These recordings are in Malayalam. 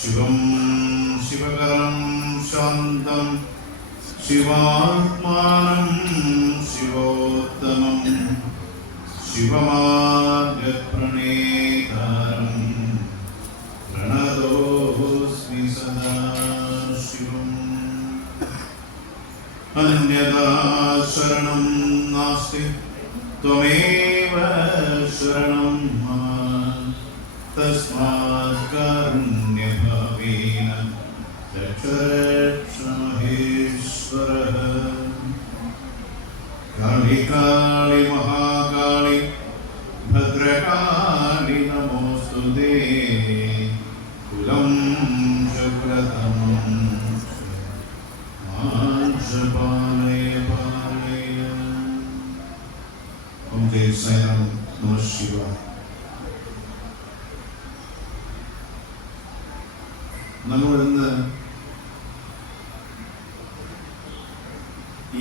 शिवं शिवकरं शान्तं शिवात्मानं शिवोत्तमं शिवमार्गप्रणेतारं प्रणतोऽस्मि सदा शिवम्। अन्यथा शरणं नास्ति त्वमेव शरणं मम तस्मात् कारुण्यभावेन रक्ष महेश्वरः। काली काली महाकाली भद्रकाली नमोस्तुते कुलं च कुलतमं मां च पालय पालय। ओम जय साईराम नमः शिवाय। നമ്മൾ ഇന്ന്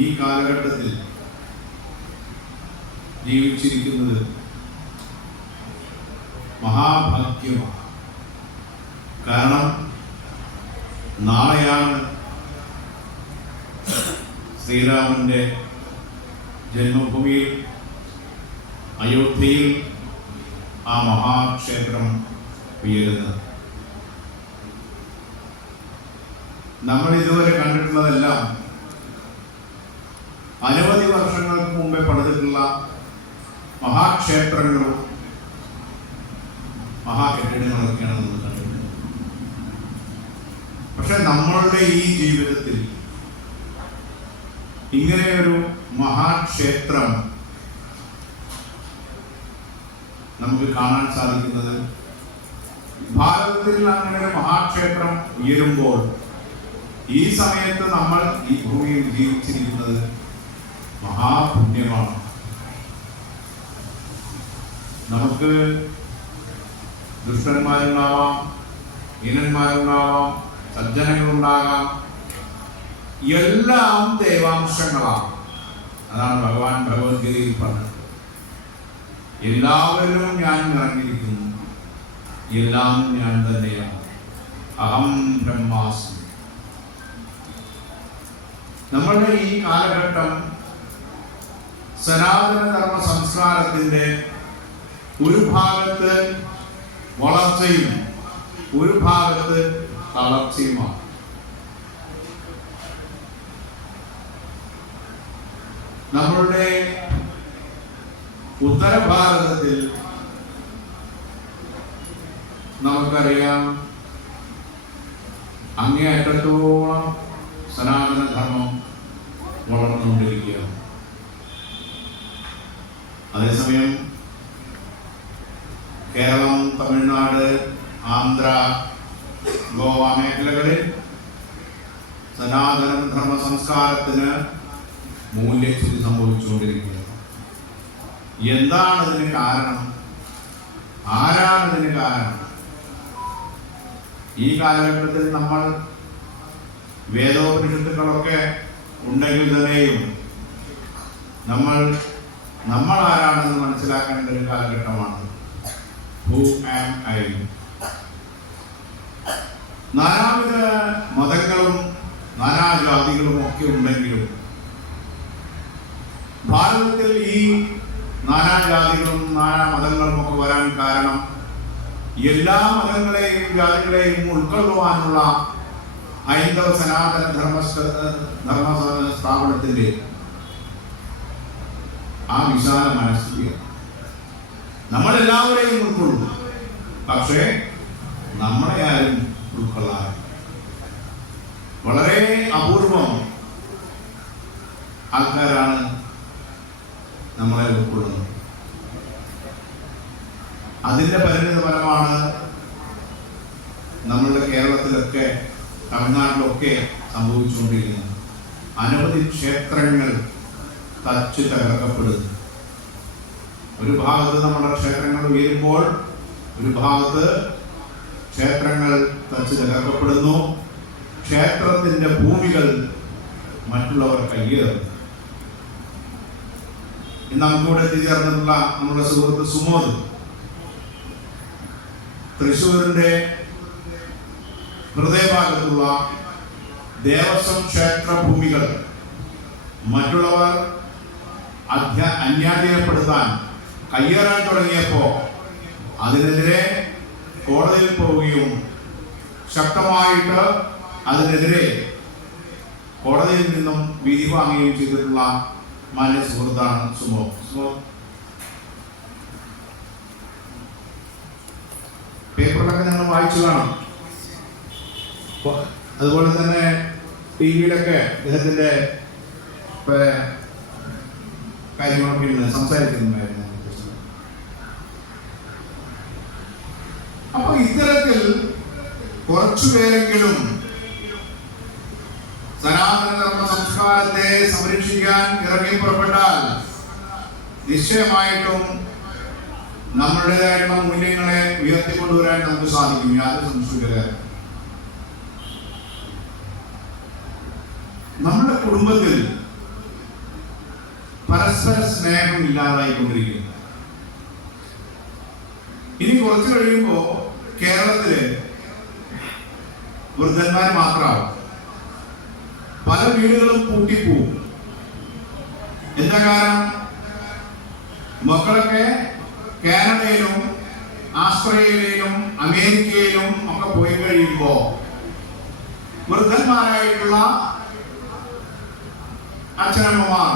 ഈ കാലഘട്ടത്തിൽ ജീവിച്ചിരിക്കുന്നത് മഹാഭാഗ്യമാണ്. കാരണം നാളെയാണ് ശ്രീരാമന്റെ ജന്മഭൂമിയിൽ അയോധ്യയിൽ ആ മഹാക്ഷേത്രം ഉയരുന്നത്. നമ്മൾ ഇതുവരെ കണ്ടിട്ടുള്ളതെല്ലാം അനവധി വർഷങ്ങൾക്ക് മുമ്പേ പണിതിട്ടുള്ള മഹാക്ഷേത്രങ്ങളും മഹാകെട്ടിടങ്ങളൊക്കെയാണ് നമ്മൾ കണ്ടിട്ടുള്ളത്. പക്ഷെ നമ്മളുടെ ഈ ജീവിതത്തിൽ ഇങ്ങനെയൊരു മഹാക്ഷേത്രം നമുക്ക് കാണാൻ സാധിക്കുന്നത് ഭാരതത്തിൽ അങ്ങനെ ഒരു മഹാക്ഷേത്രം ഉയരുമ്പോൾ ഈ സമയത്ത് നമ്മൾ ഈ ഭൂമിയിൽ ജീവിച്ചിരിക്കുന്നത് മഹാപുണ്യമാണ്. നമുക്ക് ദുഷ്ടന്മാരുണ്ടാവാം, ഹീനന്മാരുണ്ടാവാം, സജ്ജനങ്ങളുണ്ടാകാം, എല്ലാം ദൈവാംശങ്ങളാണ്. അതാണ് ഭഗവാൻ ഭഗവത്ഗീതയിൽ പറഞ്ഞത്. എല്ലാവരിലും ഞാൻ നിറഞ്ഞിരിക്കുന്നു, എല്ലാം ഞാൻ തന്നെയാണ്, അഹം ബ്രഹ്മാസ്മി. നമ്മളുടെ ഈ കാലഘട്ടം സനാതന ധർമ്മ സംസ്കാരത്തിന്റെ ഒരു ഭാഗത്ത് വളർച്ചയും ഒരു ഭാഗത്ത് തളർച്ചയുമാണ്. നമ്മളുടെ ഉത്തരഭാരതത്തിൽ നമുക്കറിയാം അങ്ങേയറ്റത്തോളം സനാതന ധർമ്മം വളർന്നുകൊണ്ടിരിക്കുകയാണ്. അതേസമയം കേരളം, തമിഴ്നാട്, ആന്ധ്ര, ഗോവ മേഖലകളിൽ സനാതന ധർമ്മ സംസ്കാരത്തിന് മൂല്യച്യുതി സംഭവിച്ചുകൊണ്ടിരിക്കുകയാണ്. എന്താണ് ഇതിന് കാരണം? ആരാണ് ഇതിന് കാരണം? ഈ കാലഘട്ടത്തിൽ നമ്മൾ വേദോപനിഷത്തുക്കളൊക്കെ ഉണ്ടെങ്കിൽ തന്നെയും നമ്മൾ ആരാണെന്ന് മനസ്സിലാക്കേണ്ട ഒരു കാലഘട്ടമാണ്. Who am I? നാനാവിധ മതങ്ങളും നാനാജാതികളും ഒക്കെ ഉണ്ടെങ്കിലും ഭാരതത്തിൽ ഈ നാനാജാതികളും നാനാ മതങ്ങളും ഒക്കെ വരാൻ കാരണം എല്ലാ മതങ്ങളെയും ജാതികളെയും ഉൾക്കൊള്ളുവാനുള്ള ഹൈന്ദവ സനാതന ധർമ്മ സ്ഥാപനത്തിന്റെ ആ വിശാല മനസ്ഥിതിയാണ്. നമ്മളെല്ലാവരെയും ഉൾക്കൊള്ളും, പക്ഷേ നമ്മളെ ആരും ഉൾക്കൊള്ളാറില്ല. വളരെ അപൂർവം ആൾക്കാരാണ് നമ്മളെ ഉൾക്കൊള്ളുന്നത്. അതിന്റെ പരിണിത ഫലമാണ് നമ്മളുടെ കേരളത്തിലൊക്കെ തമിഴ്നാട്ടിലൊക്കെ സംഭവിച്ചുകൊണ്ടിരിക്കുന്നത്. അനവധി ക്ഷേത്രങ്ങൾ തച്ചു തകർക്കപ്പെടുന്നു. ഒരു ഭാഗത്ത് നമ്മുടെ ക്ഷേത്രങ്ങൾ ഉയരുമ്പോൾ ഒരു ഭാഗത്ത് ക്ഷേത്രങ്ങൾ തച്ചു തകർക്കപ്പെടുന്നു. ക്ഷേത്രത്തിന്റെ ഭൂമികൾ മറ്റുള്ളവർ കയ്യേറുന്നു. ഇന്ന് നമുക്കിവിടെ എത്തിച്ചേർന്നിട്ടുള്ള നമ്മുടെ സുഹൃത്ത് സുമോദ് തൃശ്ശൂരിന്റെ ഹൃദയഭാഗത്തുള്ള ദേവസ്വം ക്ഷേത്ര ഭൂമികൾ മറ്റുള്ളവർ അന്യാധീനപ്പെടുത്താൻ കയ്യേറാൻ തുടങ്ങിയപ്പോൾ അതിനെതിരെ കോടതിയിൽ പോവുകയും ശക്തമായിട്ട് അതിനെതിരെ കോടതിയിൽ നിന്നും വിധി വാങ്ങുകയും ചെയ്തിട്ടുള്ള മാന്യ സുഹൃത്താണ് സുമോ. പേപ്പറിലൊക്കെ ഞങ്ങൾ വായിച്ചു കാണാം. അതുപോലെ തന്നെ ടി വിയിലൊക്കെ അദ്ദേഹത്തിന്റെ കാര്യങ്ങളൊക്കെ സംസാരിക്കുന്നുണ്ടായിരുന്നു. അപ്പൊ ഇത്തരത്തിൽ കുറച്ചുപേരെങ്കിലും സനാതന ധർമ്മ സംസ്കാരത്തെ സംരക്ഷിക്കാൻ ഇറങ്ങി പുറപ്പെട്ടാൽ നിശ്ചയമായിട്ടും നമ്മുടേതായിട്ടുള്ള മൂല്യങ്ങളെ ഉയർത്തിക്കൊണ്ടുവരാൻ നമുക്ക് സാധിക്കും. യാതൊരു സംശയമില്ല. നമ്മുടെ കുടുംബത്തിൽ പരസ്പര സ്നേഹം ഇല്ലാതായിക്കൊണ്ടിരിക്കുന്നു. ഇനി കുറച്ചു കഴിയുമ്പോ കേരളത്തില് വൃദ്ധന്മാർ മാത്രമാവും. പല വീടുകളും പൂട്ടിപ്പോവും. എന്താ കാരണം? മക്കളൊക്കെ കാനഡയിലും ആസ്ട്രേലിയയിലും അമേരിക്കയിലും ഒക്കെ പോയി കഴിയുമ്പോ വൃദ്ധന്മാരായിട്ടുള്ള അച്ഛനമ്മമാർ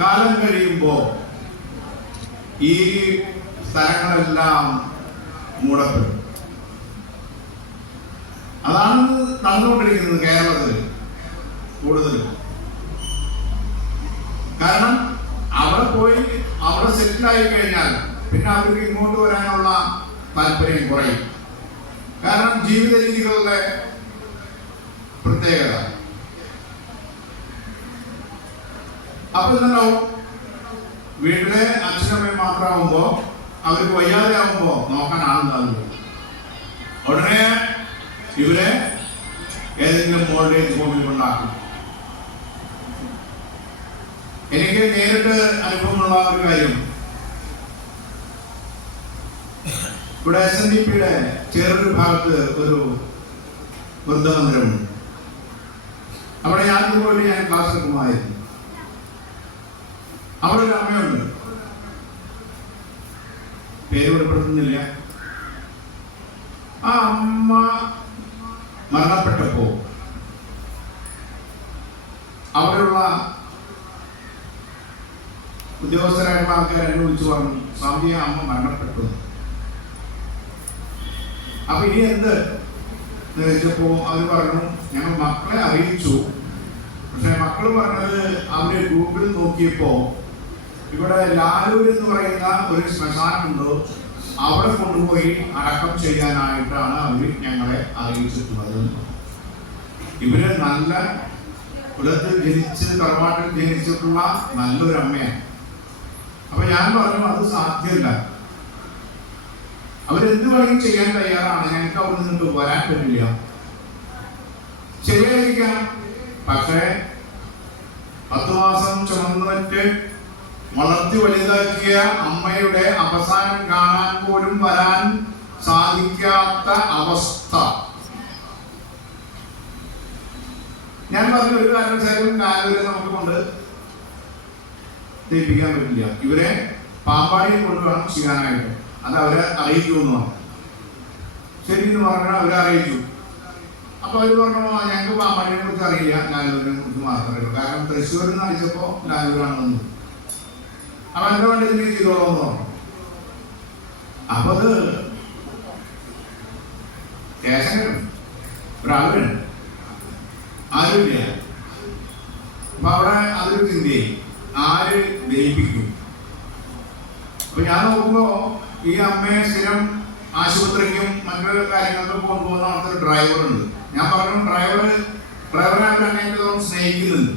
കാലം കഴിയുമ്പോ ഈ സ്ഥലങ്ങളെല്ലാം മൂടപ്പെടും. അതാണ് നടന്നുകൊണ്ടിരിക്കുന്നത് കേരളത്തിൽ കൂടുതലും. കാരണം അവിടെ പോയി അവിടെ സെറ്റിലായി കഴിഞ്ഞാൽ പിന്നെ അവർക്ക് ഇങ്ങോട്ട് വരാനുള്ള താല്പര്യം കുറയും. കാരണം ജീവിത രീതികളുടെ പ്രത്യേകത. അപ്പൊ എന്താവും? വീട്ടിലെ അച്ഛനമ്മയും മാത്രമാകുമ്പോ അവർക്ക് വയ്യാതെ ആകുമ്പോ നോക്കാൻ ആളുണ്ടാവില്ല. ഉടനെ ഇവരെ ഏതെങ്കിലും മോൾഡേജ് ഹോമിൽ കൊണ്ടാക്കും. എനിക്ക് നേരിട്ട് അനുഭവമുള്ള ഒരു കാര്യം, ഇവിടെ SNDPയുടെ ചെറൊരു ഭാഗത്ത് ഒരു വൃദ്ധമന്ദിരമുണ്ട്. അവിടെ ഞാൻ പോയിട്ട് ഞാൻ ക്ലാസ് എടുക്കുമായിരുന്നു. അവിടെ ഒരു അമ്മയുണ്ട്, പേര് വെളിപ്പെടുത്തുന്നില്ല. ആ അമ്മ മരണപ്പെട്ടപ്പോ അവിടെയുള്ള ഉദ്യോഗസ്ഥരായിട്ടുള്ള ആൾക്കാർ എന്നെ വിളിച്ചു പറഞ്ഞു, സ്വാമിയെ അമ്മ മരണപ്പെട്ടു. അപ്പൊ ഇനി എന്ത് ചോദിച്ചപ്പോ അവർ പറഞ്ഞു, ഞങ്ങൾ മക്കളെ അറിയിച്ചു. പക്ഷെ മക്കൾ പറഞ്ഞത് അവര് ഗൂഗിളിൽ നോക്കിയപ്പോ ഇവിടെ ലാലൂർ എന്ന് പറയുന്ന ഒരു ശ്മശാനമുണ്ട്, അവിടെ കൊണ്ടുപോയി അടക്കം ചെയ്യാനായിട്ടാണ് അവർ ഞങ്ങളെ അറിയിച്ചിട്ടുള്ളത്. ഇവര് നല്ല കുലത്തിൽ ജനിച്ച് തറവാട്ടിൽ ജനിച്ചിട്ടുള്ള നല്ലൊരു അമ്മയാണ്. അപ്പൊ ഞാൻ പറഞ്ഞു അത് സാധ്യമല്ല, അവരെന്ത് വേണമെങ്കിലും ചെയ്യാൻ തയ്യാറാണ്, ഞങ്ങൾക്ക് അവിടെ നിന്നിട്ട് വരാൻ പറ്റില്ല. ശരിയായിരിക്കാം, പക്ഷേ 10 മാസം ചുമന്നുവറ്റ് വളർത്തി വലുതാക്കിയ അമ്മയുടെ അവസാനം കാണാൻ പോലും വരാൻ സാധിക്കാത്ത അവസ്ഥ. ഞാൻ പറഞ്ഞു ഒരു കാരണവശാലും കാലവരെ നമുക്കുണ്ട്, ദഹിപ്പിക്കാൻ പറ്റില്ല. ഇവരെ പാമ്പാടിയെ കൊണ്ട് വേണം ചെയ്യാനായിട്ട്. അത് അവരെ അറിയിക്കുമെന്ന് പറഞ്ഞു. ശരി എന്ന് പറഞ്ഞാൽ അവരെ അറിയിച്ചു. അപ്പൊ അവര് പറഞ്ഞു ഞങ്ങൾക്ക് പാമ്പാടിയെ കുറിച്ച് അറിയില്ല, ലാലൂരിനെ കുറിച്ച് മാത്രമേ ഉള്ളൂ. കാരണം തൃശ്ശൂരിൽ നിന്ന് അടിച്ചപ്പോ ലാലൂരാണ് വന്നത്. അപ്പൊ എന്റെ വേണ്ടി ഇതിനെ ചെയ്തോളൂ എന്ന് പറഞ്ഞു. അപ്പൊ അത് കേശം ഒരാൾ വേണം, ആരുമില്ല. അപ്പൊ അവിടെ അതൊരു ചിന്തയായി, ആര് ദഹിപ്പിക്കും. അപ്പൊ ഞാൻ നോക്കുമ്പോ ഈ അമ്മയെ സ്ഥിരം ആശുപത്രിക്കും മറ്റൊരു കാര്യങ്ങൾക്കും കൊണ്ടുപോകുന്ന അവിടുത്തെ ഡ്രൈവറുണ്ട്. ഞാൻ പറഞ്ഞു ഡ്രൈവറായിട്ട് അങ്ങനെ സ്നേഹിക്കുന്നുണ്ട്,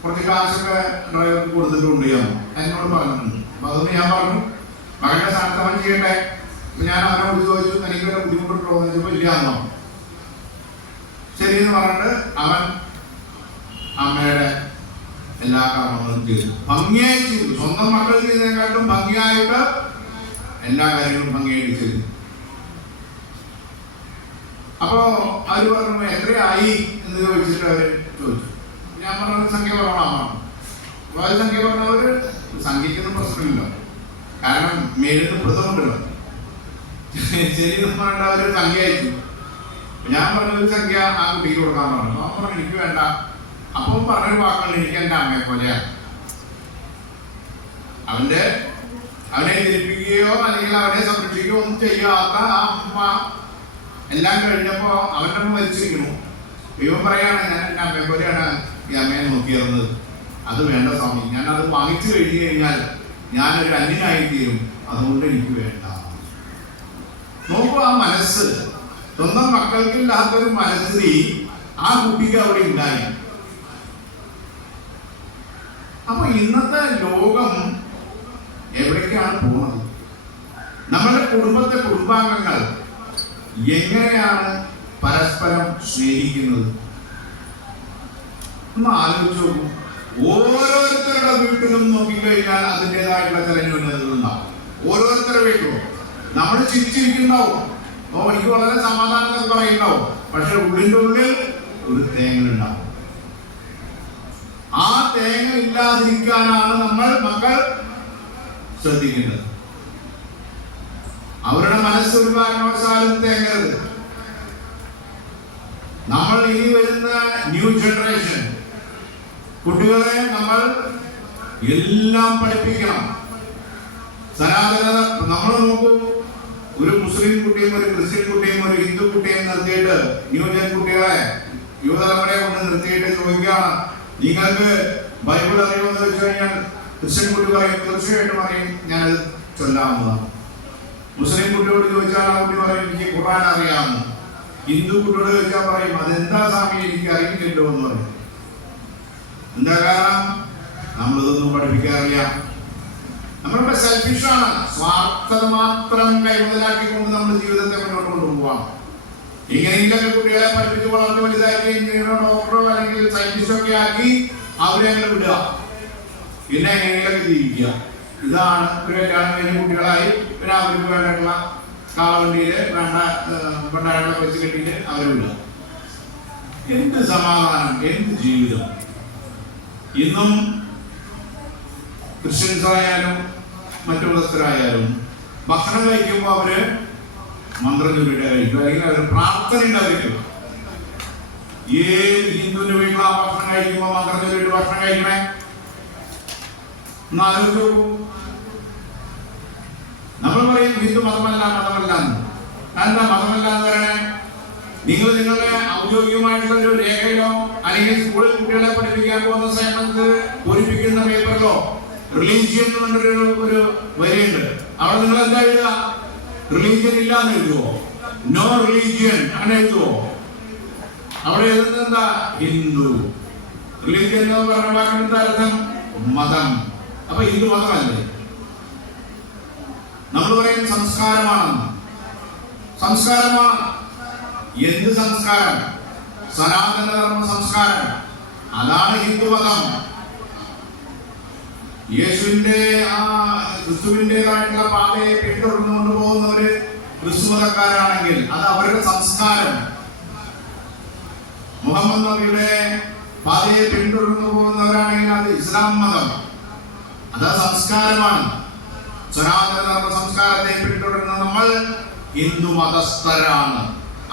കുറച്ച് കാശൊക്കെ ഡ്രൈവർക്ക് കൊടുത്തിട്ടുണ്ട് എന്നോട് പറഞ്ഞിട്ടുണ്ട്. അപ്പൊ അതൊന്ന് ഞാൻ പറഞ്ഞു മകന്റെ സ്ഥാനത്ത് അവൻ ചെയ്യട്ടെ. ഞാൻ അവനോട് ചോദിച്ചു എനിക്കൊരു ബുദ്ധിമുട്ടുണ്ടോ എന്ന് ചോദിച്ചപ്പോ ഇല്ലാന്നോ. ശരി എന്ന് പറഞ്ഞിട്ട് അവൻ അമ്മയുടെ എല്ലാ കർമ്മങ്ങളും ചെയ്തു, ഭംഗിയായി ചെയ്തു. സ്വന്തം മക്കൾ ചെയ്തതിനെക്കാട്ടും ഭംഗിയായിട്ട് എല്ലാ കാര്യങ്ങളും ഭംഗിയായിട്ട് ചെയ്തു. അപ്പോ അവര് പറഞ്ഞു എത്രയായി എന്ന് ചോദിച്ചിട്ട് അവര് ചോദിച്ചു. ഞാൻ പറഞ്ഞ സംഖ്യ പറഞ്ഞാൽ അപ്പൊ അത് സംഖ്യ പറഞ്ഞവര് സംഖ്യക്കൊന്നും പ്രശ്നമില്ല, കാരണം മേലിന് മൃതമുണ്ടല്ലോ. ശരി എന്ന് പറഞ്ഞിട്ട് അവര് സംഖ്യ അയച്ചു. ഞാൻ പറഞ്ഞൊരു സംഖ്യ ആ കുട്ടിക്ക് കൊടുക്കാൻ പറഞ്ഞു. അവൻ പറഞ്ഞു എനിക്ക് വേണ്ട. അപ്പം പറഞ്ഞൊരു വാക്കുകൾ എനിക്ക് എൻ്റെ അമ്മയെ പോലെയാണ്. അവനെ ജനിപ്പിക്കുകയോ അല്ലെങ്കിൽ അവനെ സംരക്ഷിക്കുകയോ ഒന്നും ചെയ്യാത്ത ആ അമ്മ എല്ലാം കഴിഞ്ഞപ്പോ അവൻ്റെ അമ്മ മരിച്ചിരിക്കുന്നു. ദൈവം പറയാണ് ഞാൻ എൻ്റെ അമ്മയെ പോലെയാണ് ഈ അമ്മയെ നോക്കിയിരുന്നത്. അത് വേണ്ട സ്വാമി, ഞാൻ അത് വാങ്ങിച്ചു കഴിഞ്ഞു കഴിഞ്ഞാൽ ഞാനൊരു അന്യനായി തീരും, അതുകൊണ്ട് എനിക്ക് വേണ്ട. നോക്കൂ, ആ മനസ്സ്, സ്വന്തം മക്കൾക്കില്ലാത്തൊരു മനസ്ഥിതി ആ കുട്ടിക്ക് അവിടെ ഉണ്ടായി. അപ്പൊ ഇന്നത്തെ ലോകം എവിടേക്കാണ് പോകുന്നത്? നമ്മുടെ കുടുംബാംഗങ്ങൾ എങ്ങനെയാണ് പരസ്പരം സ്നേഹിക്കുന്നത്? ഒന്ന് ആലോചിച്ച് നോക്കൂ. ഓരോരുത്തരുടെ വീട്ടിലും നോക്കിക്കഴിഞ്ഞാൽ അതിൻ്റെതായിട്ടുള്ള ചില ന്യൂനതകൾ ഉണ്ടാവും. ഓരോരുത്തരുടെ വീട്ടിലും നമ്മൾ ചിരിച്ചിരിക്കുന്നുണ്ടാവും, ഓ എനിക്ക് വളരെ സമാധാനം പറയുന്നുണ്ടാവും, പക്ഷെ ഉള്ളിൻ്റെ ഉള്ളിൽ ഒരു തേങ്ങലുണ്ടാവും. ആ തേങ്ങ ഇല്ലാതിരിക്കാനാണ് മക്കൾ ശ്രദ്ധിക്കേണ്ടത്. അവരുടെ മനസ്സ് ഒരു കാരണവശാലും തേങ്ങരുത്. നമ്മൾ ഇനി വരുന്ന ന്യൂ ജനറേഷൻ കുട്ടികളെ നമ്മൾ എല്ലാം പഠിപ്പിക്കണം. സനാതനത നമ്മൾ നോക്കൂ, ഒരു മുസ്ലിം കുട്ടിയും ഒരു ക്രിസ്ത്യൻ കുട്ടിയും ഒരു ഹിന്ദു കുട്ടിയും നിർത്തിയിട്ട് ന്യൂജൻ കുട്ടികളെ യുവതലമുറയെ കൊണ്ട് നിർത്തിയിട്ട് ചോദിക്കുകയാണ് നിങ്ങൾക്ക് ബൈബിൾ അറിയുമെന്ന് വെച്ച് കഴിഞ്ഞാൽ ക്രിസ്ത്യൻ കുട്ടി പറയും തീർച്ചയായിട്ടും അറിയും, ഞാനത് ചൊല്ലാവുന്നതാണ്. മുസ്ലിം കുട്ടിയോട് ചോദിച്ചാൽ ആ കുട്ടി പറയും എനിക്ക് ഖുർആൻ അറിയാമെന്ന്. ഹിന്ദു കുട്ടിയോട് ചോദിച്ചാൽ പറയും അതെന്താ സ്വാമി എനിക്ക് അറിയില്ലല്ലോ എന്ന് പറയും. എന്താ കാരണം? നമ്മളിതൊന്നും പഠിപ്പിക്കാറില്ല. നമ്മളിവിടെ സെൽഫിഷാണ്, സ്വാർത്ഥത മാത്രം കൈമുതലാക്കിക്കൊണ്ട് നമ്മുടെ ജീവിതത്തെ മുന്നോട്ട് കൊണ്ടുപോകാം. ഇങ്ങനെയെങ്കിലും കുട്ടികളെ പഠിപ്പിച്ച് വളർന്ന് വലുതാക്കി എഞ്ചിനീയറോ ഡോക്ടറോ അല്ലെങ്കിൽ സയന്റിസ്റ്റോ ഒക്കെ ആക്കി അവരെ അങ്ങനെ വിടുക, പിന്നെ എങ്ങനെയൊക്കെ ജീവിക്കുക. ഇതാണ് ഒരു കല്യാണം കഴിഞ്ഞ കുട്ടികളായി പിന്നെ അവർക്ക് വേണ്ടിയിട്ടുള്ള കാളവണ്ടിയില് വേണ്ട പണ്ടാരങ്ങളെ വെച്ച് കെട്ടിയിട്ട് അവരെ വിടുക. എന്ത് സമാധാനം, എന്ത് ജീവിതം! ഇന്നും ക്രിസ്ത്യൻസ് ആയാലും മറ്റു മതസ്ഥരായാലും ഭക്ഷണം കഴിക്കുമ്പോൾ അവര് മന്ത്രം ചൊല്ലിട്ട് കഴിക്കും, അല്ലെങ്കിൽ അവർ പ്രാർത്ഥന ഉണ്ടായിരിക്കും. ഏത് ഹിന്ദുവിന്റെ വീട്ടിൽ ആ ഭക്ഷണം കഴിക്കുമ്പോൾ മന്ത്രം ചൊല്ലിട്ട് ഭക്ഷണം കഴിക്കണേ എന്നാലോചിച്ചു. നമ്മൾ പറയും ഹിന്ദു മതമല്ല എന്ന്. എന്താ മതമല്ല എന്ന് പറയണേ? നിങ്ങൾ നിങ്ങളുടെ ഔദ്യോഗികമായിട്ടുള്ള ഒരു രേഖയിലോ അല്ലെങ്കിൽ സ്കൂളിൽ കുട്ടികളെ പഠിപ്പിക്കാൻ പോകുന്ന സമയത്ത് പൂരിപ്പിക്കുന്ന പേപ്പറിലോ റിലീജിയൻ എന്ന് പറഞ്ഞൊരു വരിയുണ്ട്. അവിടെ നിങ്ങൾ എന്താ എഴുതുക? റിലീജിയൻ ഇല്ല എന്ന് എഴുതുവോ? നോ റിലീജിയൻ അങ്ങനെ എഴുതുവോ? അവിടെ എഴുതുന്നത് എന്താ? ഹിന്ദു. റിലീജിയൻ എന്ന് പറഞ്ഞ വാക്കിന് എന്താ അർത്ഥം? മതം. അപ്പൊ ഹിന്ദു മതമല്ലേ? നമ്മൾ പറയും സംസ്കാരമാണെന്ന്. സംസ്കാരമാണ്. എന്ത് സംസ്കാരം? സനാതന ധർമ്മ സംസ്കാരം. അതാണ് ഹിന്ദുമതം. യേശുവിന്റെ ആ ക്രിസ്തുവിൻ്റെതായിട്ടുള്ള പാതയെ പിന്തുടർന്നുകൊണ്ട് പോകുന്നവര് ക്രിസ്തുമതക്കാരാണെങ്കിൽ അത് അവരുടെ സംസ്കാരം. മുഹമ്മദ് നബിയുടെ പാതയെ പിന്തുടർന്നു പോകുന്നവരാണെങ്കിൽ അത് ഇസ്ലാം മതം. അത് സംസ്കാരമാണ്. സനാതന ധർമ്മ സംസ്കാരത്തെ പിന്തുടരുന്ന നമ്മൾ ഹിന്ദു മതസ്ഥരാണ്.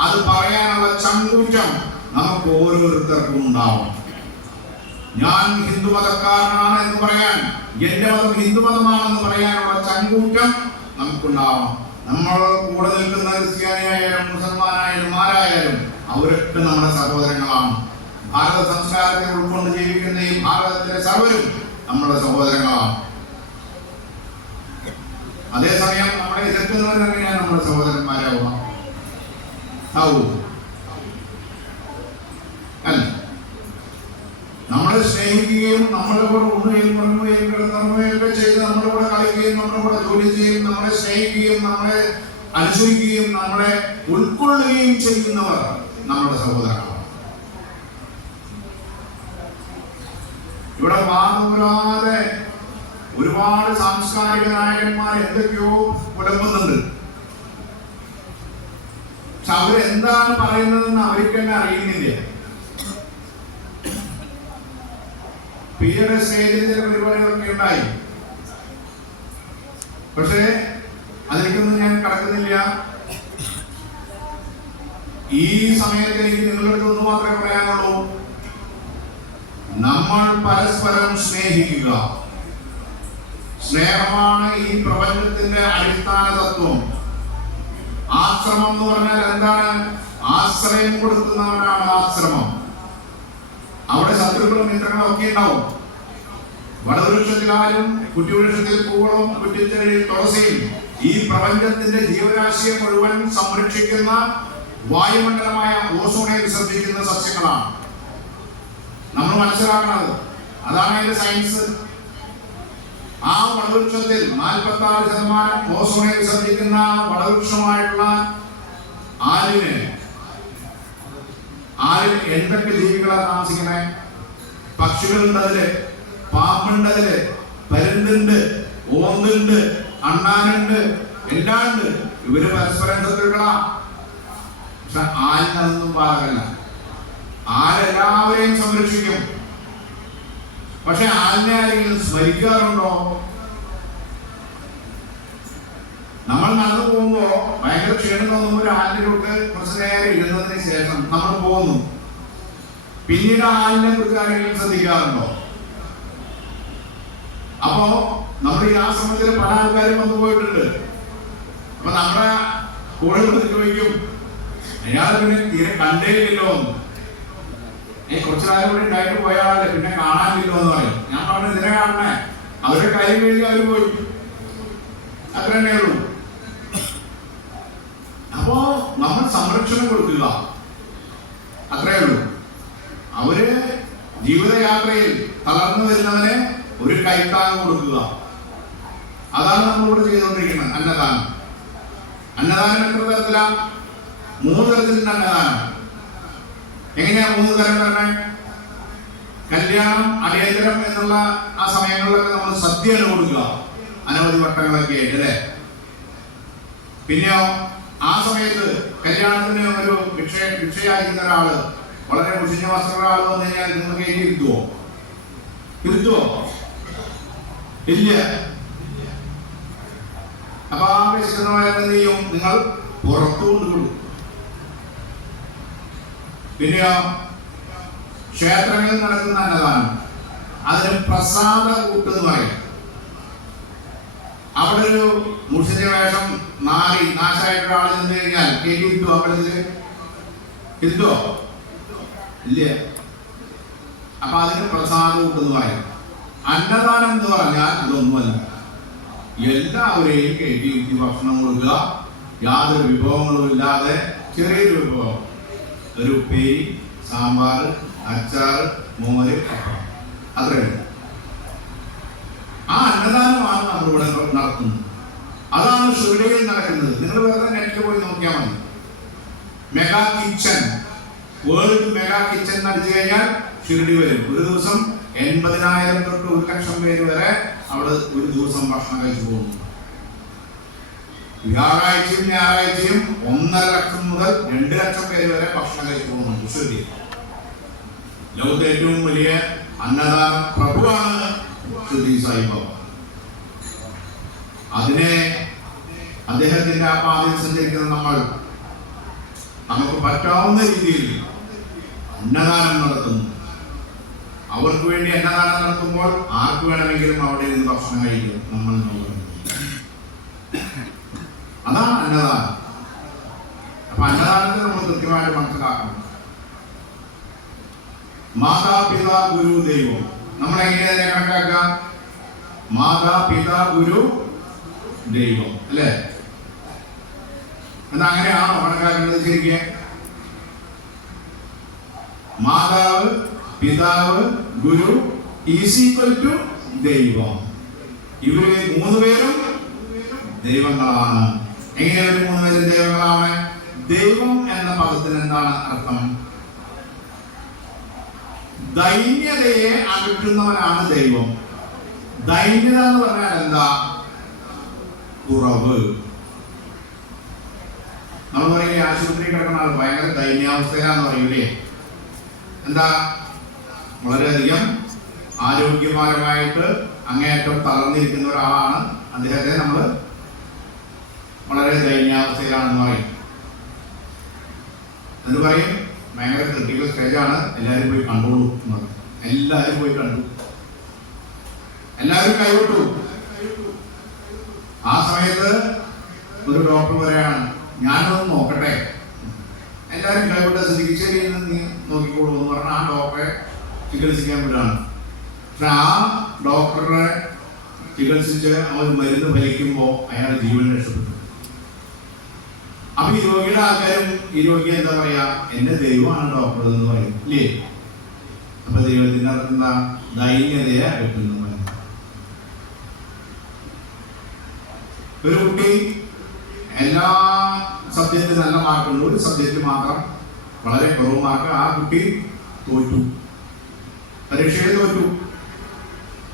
അത് പറയാനുള്ള ചങ്കൂറ്റം നമുക്ക് ഓരോരുത്തർക്കും ഉണ്ടാവും. ഞാൻ ഹിന്ദു മതക്കാരനാണ് എന്ന് പറയാൻ, എന്റെ മതം ഹിന്ദു മതമാണെന്ന് പറയാനുള്ള ചങ്കൂറ്റം നമുക്കുണ്ടാവണം. നമ്മൾ കൂടെ നിൽക്കുന്ന ക്രിസ്ത്യാനിയായാലും മുസൽമാനായാലും ആരായാലും അവരൊക്കെ നമ്മുടെ സഹോദരങ്ങളാണ്. ഭാരത സംസ്കാരത്തെ ഉൾക്കൊണ്ട് ജീവിക്കുന്ന ഈ ഭാരതത്തിലെ സർവരും നമ്മുടെ സഹോദരങ്ങളാണ്. അതേസമയം നമ്മളെ എതിർക്കുന്നവർ എങ്ങനെയാണ് നമ്മുടെ സഹോദരന്മാരാവുക? അല്ല, നമ്മളെ സ്നേഹിക്കുകയും നമ്മളെ കൂടെ ഉണ്ണുകയും ഉറങ്ങുകയും കിടന്നുറങ്ങുകയും ഒക്കെ ചെയ്ത് നമ്മുടെ കൂടെ കളിക്കുകയും നമ്മുടെ കൂടെ ജോലി ചെയ്യുകയും നമ്മളെ സ്നേഹിക്കുകയും നമ്മളെ അനുസരിക്കുകയും നമ്മളെ ഉൾക്കൊള്ളുകയും ചെയ്യുന്നവർ നമ്മുടെ സഹോദരങ്ങളാണ്. ഇവിടെ വാദമില്ലാതെ ഒരുപാട് സാംസ്കാരിക നായകന്മാർ എന്തൊക്കെയോ പുലമ്പുന്നുണ്ട്. പക്ഷെ അവരെന്താണ് പറയുന്നതെന്ന് അവർക്ക് തന്നെ അറിയുന്നില്ല. പിന്നീട് സ്റ്റേജിൽ ചില പരിപാടികളൊക്കെ ഉണ്ടായി. പക്ഷേ അതിലേക്കൊന്നും ഞാൻ കടക്കുന്നില്ല. ഈ സമയത്ത് എനിക്ക് നിങ്ങളുടെ അടുത്ത് ഒന്ന് മാത്രമേ പറയാനുള്ളൂ. നമ്മൾ പരസ്പരം സ്നേഹിക്കുക. സ്നേഹമാണ് ഈ പ്രപഞ്ചത്തിന്റെ അടിസ്ഥാന തത്വം. ആശ്രമം എന്ന് പറഞ്ഞാൽ എന്താണ്? ആശ്രയം കൊടുക്കുന്നവനാണ് ആശ്രമം. അവിടെ ശത്രുക്കളും മിത്രങ്ങളും ഒക്കെ ഉണ്ടാവും. വടവൃക്ഷത്തിലാലും കുറ്റിവൃക്ഷത്തിൽ പൂവളും കുറ്റിച്ചെടിയിൽ തുളസിയും ഈ പ്രപഞ്ചത്തിന്റെ ജീവരാശിയെ മുഴുവൻ സംരക്ഷിക്കുന്ന വായുമണ്ഡലമായ ഓസോണെ വിസർജിക്കുന്ന സസ്യങ്ങളാണ്. നമ്മൾ മനസ്സിലാക്കുന്നത് അതാണ് അതിന്റെ സയൻസ്. ആ വടവൃക്ഷത്തിൽ 46% ഓസോണെ വിസർജിക്കുന്ന വടവൃക്ഷമായിട്ടുള്ള ആലിന് എന്തൊക്കെ ജീവികളാണ് താമസിക്കുന്നത്? പക്ഷികളുണ്ട് അതില്, പാമ്പുണ്ട് അതില്, പരുന്തുണ്ട്, ഓന്തുണ്ട്, അണ്ണാനുണ്ട്, എല്ലാം ഉണ്ട്. ഇവര് പരസ്പരം ശത്രുക്കളാ. പക്ഷെ ആലിനതൊന്നും പാകല്ല. ആരെല്ലാവരെയും സംരക്ഷിക്കും. പക്ഷെ ആലിനെ ആരെങ്കിലും സ്മരിക്കാറുണ്ടോ? നമ്മൾ നടന്നു പോകുമ്പോ ഭയങ്കര ക്ഷീണം തോന്നുമ്പോൾ ആലിന്റെ കൂട്ട് കുറച്ചു നേരം ഇരുന്നതിന് ശേഷം നമ്മൾ പോകുന്നു. പിന്നീട് ആലിനെ കുറിച്ച് ആരെങ്കിലും ശ്രദ്ധിക്കാറുണ്ടോ? അപ്പോ നമ്മൾ ഈ ആശ്രമത്തിൽ പല ആൾക്കാരും വന്നു പോയിട്ടുണ്ട്. അപ്പൊ നമ്മുടെ കൂടെ ചോദിക്കും, അയാൾ പിന്നെ തീരെ കണ്ടേയില്ലല്ലോ എന്ന്. കുറച്ചു കാലം കൂടി ഉണ്ടായിട്ട് പോയാളല്ലേ, പിന്നെ കാണാനില്ലോ എന്ന് പറയും. ഞാൻ പറഞ്ഞു, ഇതിനെ കാണണേ, അവരുടെ കാര്യം കഴിഞ്ഞ് അവർ പോയി. അത്ര തന്നെ ഉള്ളൂ. അപ്പോ നമ്മൾ സംരക്ഷണം കൊടുക്കുക, അത്രേ ഉള്ളൂ. അവര് ജീവിതയാത്രയിൽ തളർന്നു വരുന്നവനെ ഒരു കൈത്താങ് കൊടുക്കുക. അതാണ് നമ്മളിവിടെ ചെയ്തുകൊണ്ടിരിക്കുന്നത്. അന്നദാനം. അന്നദാനം എത്ര തരത്തിലാണ്? 3 തരത്തിലുണ്ട് അന്നദാനം. എങ്ങനെയാ 3 തരം വരണേ? കല്യാണം, അടിയന്തരം എന്നുള്ള ആ സമയങ്ങളിലൊക്കെ നമ്മൾ സദ്യയാണ് കൊടുക്കുക, അനവധി വട്ടങ്ങളൊക്കെ ആയിട്ട് അല്ലേ. പിന്നെയോ ആ സമയത്ത് കല്യാണത്തിന് ഒരു ഭിക്ഷയായിരിക്കുന്ന ഒരാള്, വളരെ മുഷിഞ്ഞ വസ്ത്രമുള്ള ആൾ വന്നു കഴിഞ്ഞാൽ നിങ്ങൾ കയറ്റി ഇരുത്തുവോ? ഇല്ല. അപ്പൊ ആ വിശക്കുന്നവരെന്ത് ചെയ്യും? നിങ്ങൾ പുറത്തുകൊണ്ട് കൊടുക്കും. പിന്നെയോ ക്ഷേത്രങ്ങളിൽ നടക്കുന്ന അന്നദാനം, അതിന് പ്രസാദ കൂട്ട് എന്ന് പറയും. അവിടെ ഒരു മുഷിഞ്ഞ വേഷം നാശായിട്ടുള്ള ആൾ നിന്ന് കഴിഞ്ഞാൽ കയറ്റി ഇരുത്തുവോ? അമ്പലത്തില് ഇരുത്തുവോ? ഇല്ല. അപ്പൊ അതിന് പ്രസാദ കൂട്ട് എന്ന് പറയും. അന്നദാനം എന്ന് പറഞ്ഞാൽ ഇതൊന്നുമല്ല, എല്ലാവരെയും കയറ്റി ഇരുത്തി ഭക്ഷണം കൊടുക്കുക. യാതൊരു വിഭവങ്ങളും ഇല്ലാതെ ചെറിയൊരു വിഭവം, ഒരു ഉപ്പേരി, സാമ്പാർ, അച്ചാർ, മോര്, പപ്പടം, അത്രയുണ്ട്. ആ അന്നദാനമാണ് നമ്മളിവിടെ നടത്തുന്നത്. അതാണ് ഷിർഡിയിൽ നടക്കുന്നത്. നിങ്ങൾ വേറെ നെറ്റിൽ പോയി നോക്കിയാൽ മതി. Mega kitchen, world mega kitchen നടത്തി കഴിഞ്ഞാൽ ഷിർഡി വരും. ഒരു ദിവസം 80,000 തൊട്ട് 1,00,000 പേര് വരെ അവിടെ ഒരു ദിവസം ഭക്ഷണം കഴിച്ചു പോകുന്നു. വ്യാഴാഴ്ചയും ഞായറാഴ്ചയും 1,50,000 മുതൽ 2,00,000 പേര് വരെ ഭക്ഷണം കഴിച്ചു പോകുന്നുണ്ട് ഷിർഡി. ലോകത്തെ ഏറ്റവും വലിയ അന്നദാന പ്രഭുവാണ് ഷിർഡി സായിബാബ. അതിനെ അദ്ദേഹത്തിന്റെ ആ പാതയിൽ സഞ്ചരിക്കുന്ന നമ്മൾ നമുക്ക് പറ്റാവുന്ന രീതിയിൽ അന്നദാനം നടത്തുന്നു. അവർക്ക് വേണ്ടി അന്നദാനം നടത്തുമ്പോൾ ആർക്ക് വേണമെങ്കിലും അവിടെ നിന്ന് ഭക്ഷണം കഴിക്കും. നമ്മൾ അതാണ് അന്നദാനം. അപ്പൊ അന്നദാനത്തെ നമ്മൾ കൃത്യമായിട്ട് മനസ്സിലാക്കണം. മാതാപിതാ ഗുരു ദൈവം നമ്മൾ എങ്ങനെയാണ് കണക്കാക്കുക? മാതാപിതാ ഗുരു ദൈവം അല്ലേ? എന്നാ അങ്ങനെയാണോ കണക്കാക്കേണ്ടത്? ശരിക്കും മാതാവ്, പിതാവ്, ഗുരു ഈസ് ഈക്വൽ ടു ദൈവം. ഇവര് മൂന്നുപേരും ദൈവങ്ങളാണ്. എങ്ങനെ ഒരു മൂന്നുപേരും ദൈവങ്ങളാണ്? ദൈവം എന്ന പദത്തിന് എന്താണ് അർത്ഥം? ദൈന്യതയെ അകറ്റുന്നവനാണ് ദൈവം. ദൈന്യത എന്ന് പറഞ്ഞാൽ എന്താ? കുറവ്. നമ്മൾ പറയും ആശുപത്രി കിടക്കുന്ന ആൾ ഭയങ്കര ദൈന്യാവസ്ഥയിലാന്ന് പറയൂലേ? എന്താ? വളരെയധികം ആരോഗ്യപരമായിട്ട് അങ്ങേയറ്റം തളർന്നിരിക്കുന്ന ഒരാളാണ്. അദ്ദേഹത്തെ നമ്മൾ വളരെ ദൈന്യാവസ്ഥയിലാണെന്ന് പറയും. എന്ന് പറയും ഭയങ്കര ക്രിട്ടിക്കൽ സ്റ്റേജാണ്, എല്ലാവരും പോയി കണ്ടോളൂ എന്ന് പറയും. എല്ലാവരും പോയി കണ്ടു, എല്ലാവരും കൈവിട്ടു. ആ സമയത്ത് ഒരു ഡോക്ടർ പറയാണ്, ഞാനൊന്ന് നോക്കട്ടെ. എല്ലാവരും കൈവിട്ട സ്ഥിതിക്ക് ശരി നീ നോക്കിക്കോളൂ എന്ന് പറഞ്ഞാൽ ആ ഡോക്ടറെ ചികിത്സിക്കാൻ വിടാണ്. പക്ഷെ ആ ഡോക്ടറെ ചികിത്സിച്ച് അവർ മരുന്ന് ഫലിക്കുമ്പോൾ അയാൾ ജീവൻ രക്ഷപ്പെട്ടു. അപ്പൊ ഈ രോഗിയുടെ ആൾക്കാരും ഈ രോഗി എന്താ പറയാ? എന്റെ ദൈവമാണ് ഡോക്ടർ എന്ന് പറയും ഇല്ലേ? അപ്പൊ ദൈവത്തിന്റെ അർത്ഥം എന്താ? ദൈന്യതയെ അകറ്റുന്നു. ഒരു കുട്ടി എല്ലാ സബ്ജക്റ്റിൽ നല്ല മാർക്കുണ്ട്, ഒരു സബ്ജക്റ്റിൽ മാത്രം വളരെ കുറവ് മാർക്ക്. ആ കുട്ടി തോറ്റു, പരീക്ഷയിൽ തോറ്റു.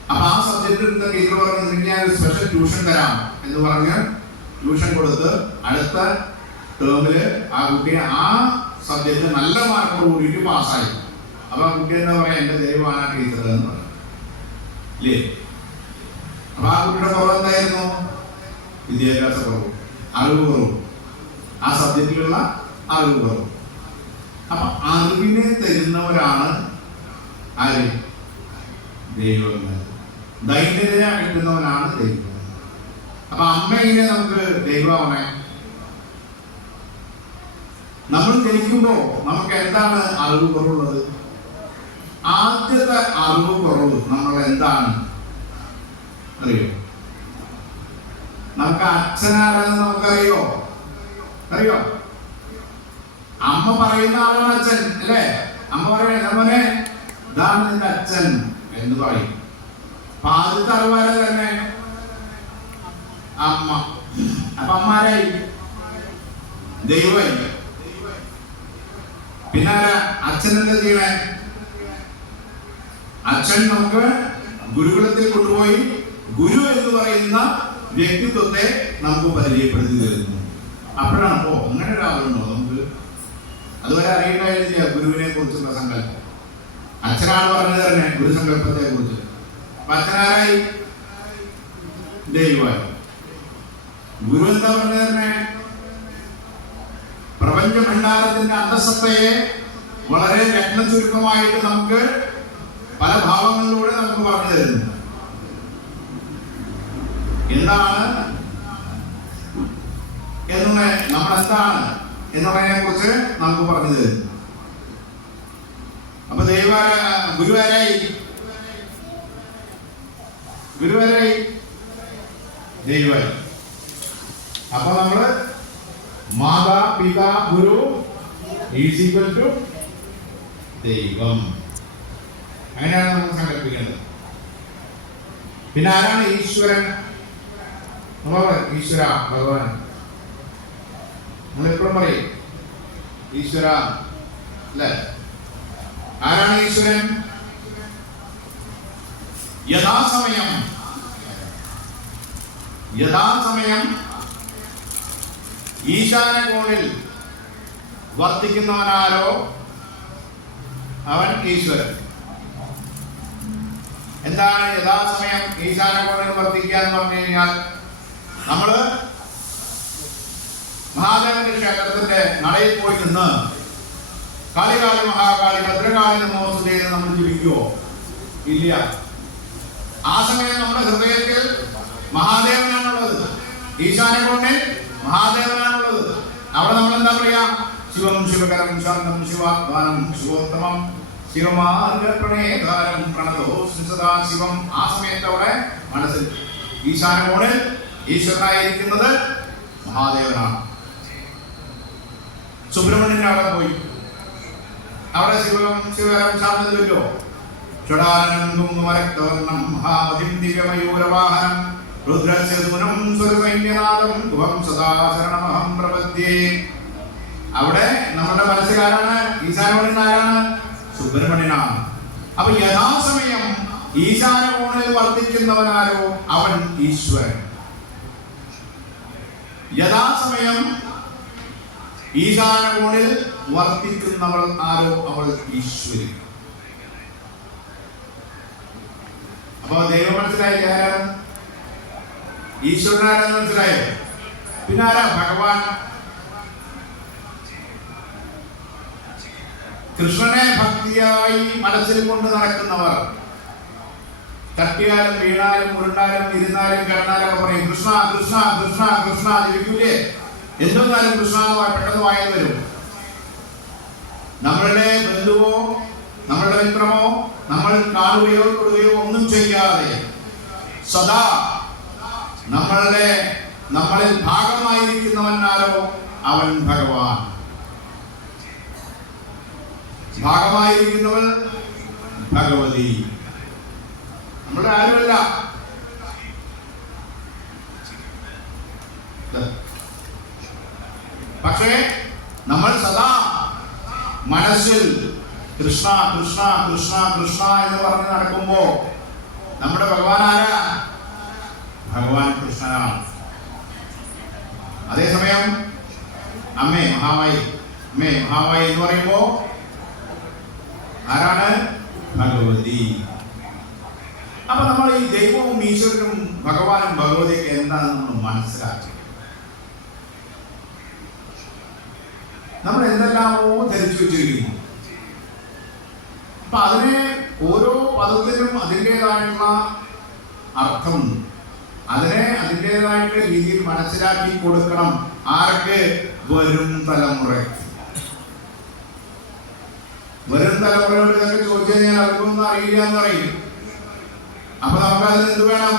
അപ്പൊ ആ സബ്ജക്റ്റിൽ ടീച്ചർ പറഞ്ഞു, ഞാൻ സ്പെഷ്യൽ ട്യൂഷൻ തരാം എന്ന് പറഞ്ഞ് ട്യൂഷൻ കൊടുത്ത് അടുത്ത ടേമില് ആ കുട്ടിയെ ആ സബ്ജക്റ്റ് നല്ല മാർക്കോട് കൂടിയിട്ട് പാസ്സായി. അപ്പൊ ആ കുട്ടി എന്താ പറയാ? എന്റെ ദൈവമാണ് ആ ടീച്ചർ എന്ന് പറയും ഇല്ലേ? അപ്പൊ ആ കുട്ടിയുടെ കുറവ് എന്തായിരുന്നു? വിദ്യാഭ്യാസ കുറവ്, അറിവ് കുറവ്, ആ സബ്ജക്റ്റിലുള്ള അറിവ് കുറവ്. അപ്പൊ അറിവിനെ തരുന്നവരാണ് ആര്? ദൈവങ്ങൾ. ദൈന്യതയെ അകറ്റുന്നവനാണ് ദൈവം. അപ്പൊ അമ്മ എങ്ങനെ നമുക്ക് ദൈവമാവണേ? നമ്മൾ ജനിക്കുമ്പോ നമുക്ക് എന്താണ് അറിവ് കുറവുള്ളത്? ആദ്യത്തെ അറിവ് കുറവ് നമ്മൾ എന്താണ് അറിയോ? നമുക്ക് അച്ഛനാരാന്ന് നമുക്കറിയോ? അറിയോ? അമ്മ പറയുന്ന ആളാണ് അച്ഛൻ അല്ലേ? അമ്മ പറയുന്ന മോനെ ഇതാണ് നിന്റെ അച്ഛൻ എന്ന് പറയും. അപ്പൊ ആദ്യത്തെ അറിവാരെ തന്നെ അമ്മ. അപ്പൊ അമ്മാരായി ദൈവമായി. പിന്നെ അച്ഛൻ എന്താ ചെയ്യണേ? അച്ഛൻ നമുക്ക് ഗുരുകുലത്തിൽ കൊണ്ടുപോയി ഗുരു എന്ന് പറയുന്ന വ്യക്തിത്വത്തെ നമുക്ക് പരിചയപ്പെടുത്തി തരുന്നു. അപ്പോഴാണ് അപ്പോ അങ്ങനെ ഒരാളുണ്ടോ നമുക്ക്? അതുവരെ അറിയേണ്ടായിരുന്നില്ല ഗുരുവിനെ കുറിച്ചുള്ള സങ്കല്പം. അച്ഛനാണ് പറഞ്ഞു തന്നെ ഗുരുസങ്കല്പത്തെ കുറിച്ച്. അപ്പൊ അച്ഛനാരായി? ദൈവമായി. ഗുരു എന്താ പറഞ്ഞു തന്നെ? പ്രപഞ്ച ഭണ്ഡാരത്തിന്റെ അന്തസത്തയെ വളരെ രത്ന ചുരുക്കമായിട്ട് നമുക്ക് പല ഭാവങ്ങളിലൂടെ നമുക്ക് പറഞ്ഞു തരുന്നു. എന്താണ് എന്നുള്ള നമ്മൾ എന്താണ് എന്നുള്ളതിനെ കുറിച്ച് നമുക്ക് പറഞ്ഞു തരുന്നു. അപ്പൊ ഗുരുവാരായി ദൈവമായി. അപ്പൊ നമ്മള് മാതാ പിതാ ഗുരു ഈസ് ഈക്വൽ ടു ദൈവം. അങ്ങനെയാണ് നമ്മൾ സങ്കല്പിക്കേണ്ടത്. പിന്നെ ആരാണ് ഈശ്വരൻ? ഈശ്വര ഭഗവാൻ. നമ്മളെപ്പോഴും പറയും ഈശ്വര അല്ലേ? ആരാണ് ഈശ്വരൻ? യഥാസമയം ഈശാന കോണിൽ വർത്തിക്കുന്നവനാരോ അവൻ ഈശ്വരൻ. എന്താണ് യഥാസമയം ഈശാന കോണിൽ വർത്തിക്കുക എന്ന് പറഞ്ഞു കഴിഞ്ഞാൽ? നമ്മള് മഹാദേവന്റെ ക്ഷേത്രത്തിന്റെ നടയിൽ പോയി നിന്ന് കാളികാളി മഹാകാളി ഭദ്രകാളി നമോസ്തുതേ നമ്മൾ ജപിക്കുവോ? ഇല്ല. ആ സമയം നമ്മുടെ ഹൃദയത്തിൽ മഹാദേവനാണുള്ളത്, ഈശാനകോണിൽ മഹാദേവനാണുള്ളത്. അവിടെ നമ്മൾ എന്താ പറയാ? ശിവം ശിവകരം ശാന്തം ശിവാത്മാനം ശിവോത്തമം ശിവമാർഗപ്രണേകാരം പ്രണതോസ്മി സദാ ശിവം. ആ സമയത്ത് അവിടെ മനസ്സിൽ ഈശാനകോണിൽ ഈശ്വരനായിരിക്കുന്നത് മഹാദേവനാണ്. സുബ്രഹ്മണ്യൻ അവിടെ പോയി, അവിടെ ശിവകരം ശാന്തം ചൊല്ലോ. ഷടാനന്ദം മരക്തവർണം മഹാമതിം ദിവ്യമയൂരവാഹനം രുദ്രസ്യസൂനം സ്വരസൈന്യനാദം ത്വം സദാ ശരണമഹം പ്രപദ്യേ. അവിടെ നമ്മുടെ മനസ്സിൽ ആരാണ്? ഈശാനകോണിൽ ആരാണ്? സുബ്രഹ്മണ്യനാണ്. അപ്പൊ യഥാസമയം ഈശാനകോണിൽ വർത്തിക്കുന്നവനാരോ അവൻ ഈശ്വരൻ. യഥാസമയം ഈശാനകോണിൽ വർത്തിക്കുന്നവൾ ആരോ അവൾ ഈശ്വരി. അപ്പൊ ദൈവം മനസ്സിലായില്ല ആരാണ്? ഈശ്വരനാരാന്ന് മനസ്സിലായോ? പിന്നെ ആരാ? ഭഗവാൻ. കൃഷ്ണനെ ഭക്തിയായി മനസ്സിൽ കൊണ്ട് നടക്കുന്നവർ തട്ടിയാലും വീണാലും ഉരുണ്ടാലും ഇരുന്നാലും കിടന്നാലും പറയും കൃഷ്ണ കൃഷ്ണ കൃഷ്ണ കൃഷ്ണ ജപിക്കൂലേ? എന്തൊന്നാലും കൃഷ്ണ പെട്ടെന്ന് വായിൽ വരും. നമ്മളുടെ ബന്ധുവോ നമ്മളുടെ മിത്രമോ നമ്മൾ കാണുകയോ തൊടുകയോ ഒന്നും ചെയ്യാതെ സദാ നമ്മളിൽ ഭാഗമായിരിക്കുന്നവനാരോ അവൻ ഭഗവാൻ. ഭാഗമായിരിക്കുന്നവൾ ഭഗവതി. നമ്മുടെ ആരുമല്ല. പക്ഷേ നമ്മൾ സദാ മനസ്സിൽ കൃഷ്ണ കൃഷ്ണ കൃഷ്ണ കൃഷ്ണ എന്ന് പറഞ്ഞ് നടക്കുമ്പോ നമ്മുടെ ഭഗവാൻ ആരാ? ഭഗവാൻ കൃഷ്ണനാണ്. അതേസമയം അമ്മേ മഹാമായി, അമ്മേ മഹാമായി എന്ന് പറയുമ്പോ ആരാണ്? ഭഗവതി. അപ്പൊ നമ്മൾ ഈ ദൈവവും ഈശ്വരനും ഭഗവാനും ഭഗവതിയൊക്കെ എന്താണെന്ന് നമ്മൾ മനസ്സിലാക്കി. നമ്മൾ എന്തെല്ലാമോ ധരിച്ചു വെച്ചിരിക്കുന്നു. അപ്പൊ അതിനെ ഓരോ പദത്തിനും അതിൻ്റെതായിട്ടുള്ള അർത്ഥമുണ്ട്. അതിനെ അതിൻ്റെതായിട്ടുള്ള രീതിയിൽ മനസ്സിലാക്കി കൊടുക്കണം. ആർക്ക്? വരും തലമുറ. വരും തലമുറയോട് ഇതൊക്കെ ചോദിച്ചു കഴിഞ്ഞാൽ അവർക്കൊന്നും അറിയില്ല എന്ന് പറയും. അപ്പൊ നമുക്ക് അതിന് എന്ത് വേണം?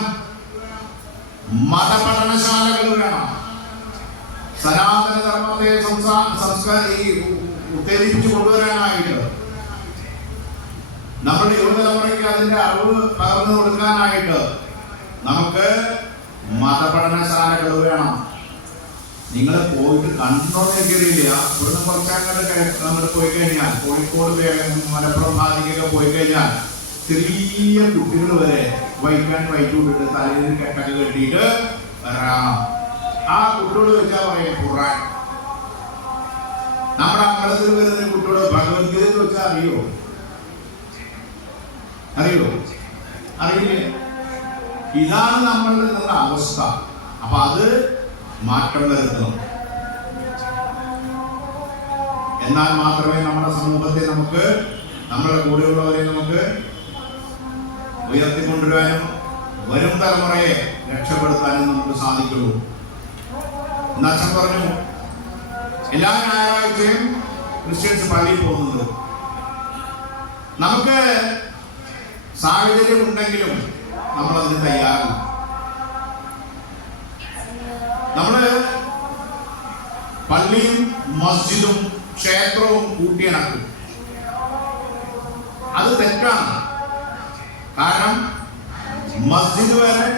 മതപഠനശാലകൾ വേണം. സനാതന ധർമ്മത്തെ ഉത്തേജിപ്പിച്ചു കൊണ്ടുവരാനായിട്ട് നമ്മുടെ യുവതലമുറയ്ക്ക് അതിന്റെ അറിവ് പകർന്നു കൊടുക്കാനായിട്ട് നമുക്ക് മതപഠനശാലകൾ വേണം. നിങ്ങൾ പോയിട്ട് കണ്ടോന്നേ കയറിയില്ല. ഇവിടുന്ന് കുറച്ചങ്ങോട്ട് നമ്മൾ പോയി കഴിഞ്ഞാൽ കോഴിക്കോട് മലപ്പുറം ഭാഗത്തേക്കൊക്കെ പോയി കഴിഞ്ഞാൽ ചെറിയ കുട്ടികൾ വരെ വൈറ്റ് ആൻഡ് വൈറ്റ് ഇട്ടിട്ട് തലയിൽ കെട്ടൊക്കെ കെട്ടിയിട്ട് ആ കുട്ടിയോട് വെച്ചാൽ പറയും ഖുർആൻ. നമ്മുടെ അമ്പലത്തിൽ വരുന്ന കുട്ടിയോട് ഭഗവത്ഗീത വെച്ചാൽ അറിയോ? അറിയില്ലേ? ഇതാണ് നമ്മളുടെ അവസ്ഥ. അപ്പൊ അത് മാറ്റം വരുത്തണം. എന്നാൽ മാത്രമേ നമ്മുടെ സമൂഹത്തെ നമുക്ക്, നമ്മുടെ കൂടെയുള്ളവരെ നമുക്ക് ഉയർത്തിക്കൊണ്ടുവരാനും വരും തലമുറയെ രക്ഷപ്പെടുത്താനും നമുക്ക് സാധിക്കുള്ളൂ. അച്ഛൻ പറഞ്ഞു എല്ലാ ഞായറാഴ്ചയും ക്രിസ്ത്യൻസ് പള്ളിയിൽ പോകുന്നത്. നമുക്ക് സാഹചര്യം ഉണ്ടെങ്കിലും നമ്മളതിന് തയ്യാറല്ല. നമ്മള് പള്ളിയും മസ്ജിദും ക്ഷേത്രവും കൂട്ടിയിണക്കും. അത് തെറ്റാണ്. കാരണം മസ്ജിദ് വരെ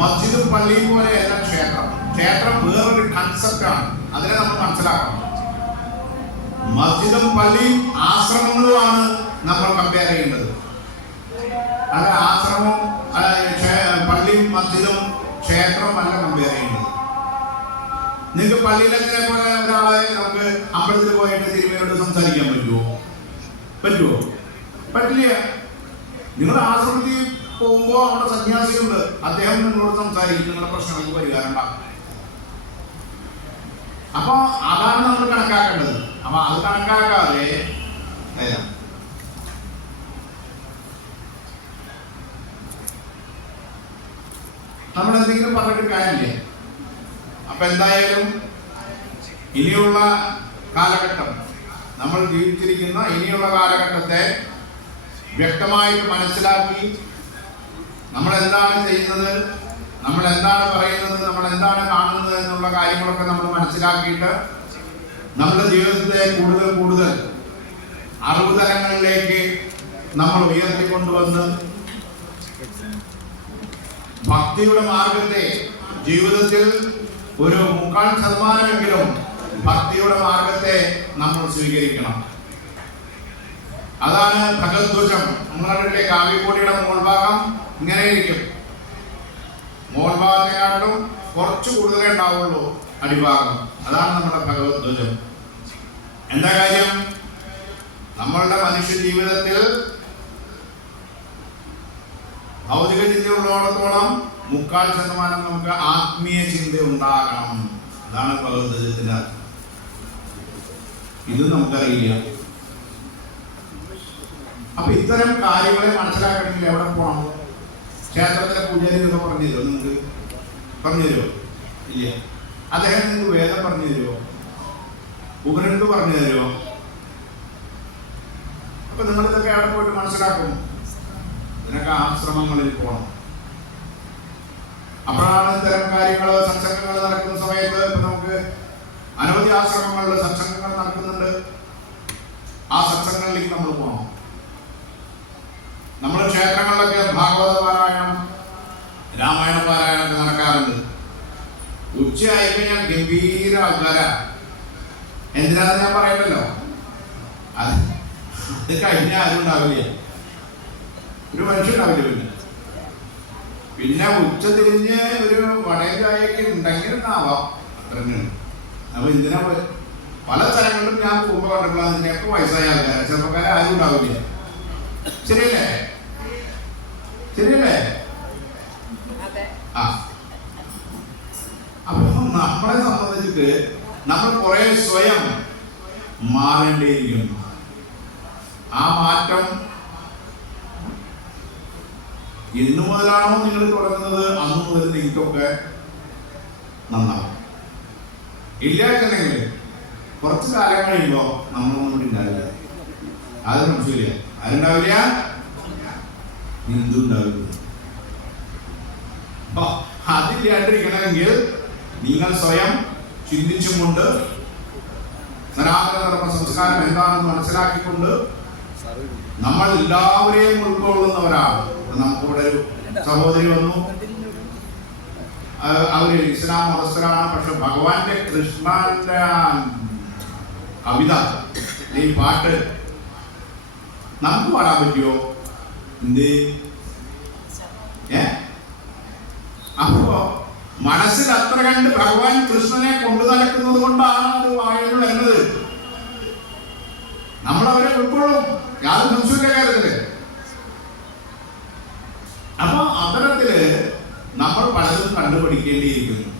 മസ്ജിദും പള്ളിയും പോലെയല്ല ക്ഷേത്രം. ക്ഷേത്രം വേറൊരു കൺസെപ്റ്റാണ്. അതിനെ നമ്മൾ മനസ്സിലാക്കണം. മസ്ജിദും പള്ളിയും ആശ്രമങ്ങളുമാണ് നമ്മൾ കമ്പയർ ചെയ്യേണ്ടത്. അത് ആശ്രമവും പള്ളിയും മസ്ജിദും ക്ഷേത്രവും അല്ല കമ്പയർ ചെയ്യുന്നത്. നിങ്ങൾക്ക് പള്ളിയിലൊക്കെ പോലെ ഒരാളെ നമുക്ക് അമ്പലത്തിൽ പോയിട്ട് തിരുമേനോട് സംസാരിക്കാൻ പറ്റുമോ? പറ്റില്ല. നിങ്ങൾ ആശ്രമത്തിൽ പോകുമ്പോൾ നമ്മുടെ സന്യാസിയുണ്ട്, അദ്ദേഹം നിങ്ങളോട് സംസാരിക്കും, നിങ്ങളുടെ പ്രശ്നങ്ങൾക്ക് പരിഹാരം ഉണ്ടാക്കും. അപ്പൊ അതാണ് നമ്മൾ കണക്കാക്കേണ്ടത്. അപ്പൊ അത് കണക്കാക്കാതെ നമ്മൾ എന്തെങ്കിലും പറഞ്ഞിട്ട് കാര്യമില്ല. അപ്പൊ എന്തായാലും ഇനിയുള്ള കാലഘട്ടം, നമ്മൾ ജീവിച്ചിരിക്കുന്ന ഇനിയുള്ള കാലഘട്ടത്തെ വ്യക്തമായിട്ട് മനസ്സിലാക്കി നമ്മൾ എന്താണ് ചെയ്യുന്നത്, നമ്മൾ എന്താണ് പറയുന്നത്, നമ്മൾ എന്താണ് കാണുന്നത് എന്നുള്ള കാര്യങ്ങളൊക്കെ നമ്മൾ മനസ്സിലാക്കിയിട്ട് നമ്മുടെ ജീവിതത്തെ കൂടുതൽ കൂടുതൽ അറിവ് തലങ്ങളിലേക്ക് നമ്മൾ ഉയർത്തിക്കൊണ്ടുവന്ന് ഭക്തിയുടെ മാർഗത്തെ ജീവിതത്തിൽ ഒരു 3/4% ഭക്തിയുടെ മാർഗത്തെ നമ്മൾ സ്വീകരിക്കണം. അതാണ് ഭഗവദ്ധ്വജം. നമ്മളുടെ കാവ്യക്കോടിയുടെ മോൾഭാഗം ഇങ്ങനെ ഇരിക്കും. മോൾഭാഗത്തെക്കാട്ടും കുറച്ച് കൂടുതലേ ഉണ്ടാവുള്ളൂ അടിഭാഗം. അതാണ് നമ്മുടെ ഭഗവദ്ധ്വജം. എന്താ കാര്യം? നമ്മളുടെ മനുഷ്യ ജീവിതത്തിൽ ഭൗതിക ചിന്ത ഉള്ളിടത്തോളം 3/4% നമുക്ക് ആത്മീയ ചിന്ത ഉണ്ടാകണം. അതാണ് ഭഗവദ്ധ്വജത്തിന്റെ അർത്ഥം. ഇത് നമുക്കറിയില്ല. അപ്പൊ ഇത്തരം കാര്യങ്ങളെ മനസ്സിലാക്കണമെങ്കിൽ എവിടെ പോകണം? ക്ഷേത്രത്തിലെ പൂജാരി ഒക്കെ പറഞ്ഞു തരുമോ? നിങ്ങൾക്ക് പറഞ്ഞു തരുമോ? ഇല്ല. അദ്ദേഹം നിങ്ങൾക്ക് വേദം പറഞ്ഞു തരുമോ? ഉപനിഷത്ത് പറഞ്ഞു തരുമോ? അപ്പൊ നിങ്ങളിതൊക്കെ അവിടെ പോയിട്ട് മനസ്സിലാക്കും. ഇതിനൊക്കെ ആശ്രമങ്ങളിൽ പോകണം. അപ്പോഴാണ് ഇത്തരം കാര്യങ്ങൾ, സത്സംഗങ്ങൾ നടക്കുന്ന സമയത്ത് ഇപ്പൊ നമുക്ക് അനവധി ആശ്രമങ്ങളിൽ സത്സംഗങ്ങൾ നടക്കുന്നുണ്ട്. ആ സത്സംഗങ്ങളിലേക്ക് നമ്മൾ പോകണം. നമ്മുടെ ക്ഷേത്രങ്ങളിലൊക്കെ ഭാഗവത പാരായണം, രാമായണ പാരായണമൊക്കെ നടക്കാറുണ്ട്. ഉച്ചയായി കഴിഞ്ഞാൽ ഗംഭീര ആൾക്കാര. എന്തിനാന്ന് ഞാൻ പറയണ്ടല്ലോ. അത് കഴിഞ്ഞാൽ ആരും ഉണ്ടാവില്ല, ഒരു മനുഷ്യണ്ടാവില്ല. പിന്നെ ഉച്ച തിരിഞ്ഞ് ഒരു വടയും ചായയൊക്കെ ഉണ്ടെങ്കിൽ ആവാം, അത്ര തന്നെയാണ്. അപ്പൊ ഇതിനെ പല സ്ഥലങ്ങളിലും ഞാൻ പോകുമ്പോൾ കണ്ടിട്ടുള്ള ഇതിനൊക്കെ വയസ്സായ ആൾക്കാരെ, ചെറുപ്പക്കാരെ ആരും ഉണ്ടാവില്ല. ശരിയല്ലേ? ശരിയല്ലേ? ആ, അപ്പൊ നമ്മളെ സംബന്ധിച്ചിട്ട് നമ്മൾ കുറെ സ്വയം മാറേണ്ടിയിരിക്കുന്നു. ആ മാറ്റം ഇന്നു മുതലാണോ നിങ്ങൾ തുടങ്ങുന്നത്, അന്ന് മുതൽ നിങ്ങൾക്കൊക്കെ നന്നാവും. ഇല്ലാച്ചെങ്കിൽ കുറച്ച് കാലം കഴിയുമ്പോൾ നമ്മളൊന്നും ഉണ്ടാവില്ല. അത് മനസ്സിലില്ല. ആരുണ്ടാവില്ല? എന്തുണ്ടാവില്ല. അതില്ലാണ്ടിരിക്കണമെങ്കിൽ നിങ്ങൾ സ്വയം ചിന്തിച്ചും കൊണ്ട് സനാതന ധർമ്മ സംസ്കാരം എന്താണെന്ന് മനസ്സിലാക്കിക്കൊണ്ട് നമ്മൾ എല്ലാവരെയും ഉൾക്കൊള്ളുന്നവരാണ്. നമുക്കിവിടെ ഒരു സഹോദരി വന്നു, അവര് ഇസ്ലാം മതസ്ഥരാണ്. പക്ഷെ ഭഗവാന്റെ കൃഷ്ണന്റെ കവിത, ഈ പാട്ട് നമുക്ക് പാടാൻ പറ്റുമോ? എന്ത്? അപ്പോ മനസ്സിൽ അത്ര കണ്ട് ഭഗവാൻ കൃഷ്ണനെ കൊണ്ടു നടക്കുന്നത് കൊണ്ടാണ് അത് വായന വരുന്നത്. നമ്മളവരെ ഉൾക്കൊള്ളും, യാതൊരു സംശയമില്ല കാര്യത്തില്. അപ്പൊ അത്തരത്തില് നമ്മൾ പലതും കണ്ടുപിടിക്കേണ്ടിയിരിക്കുന്നു.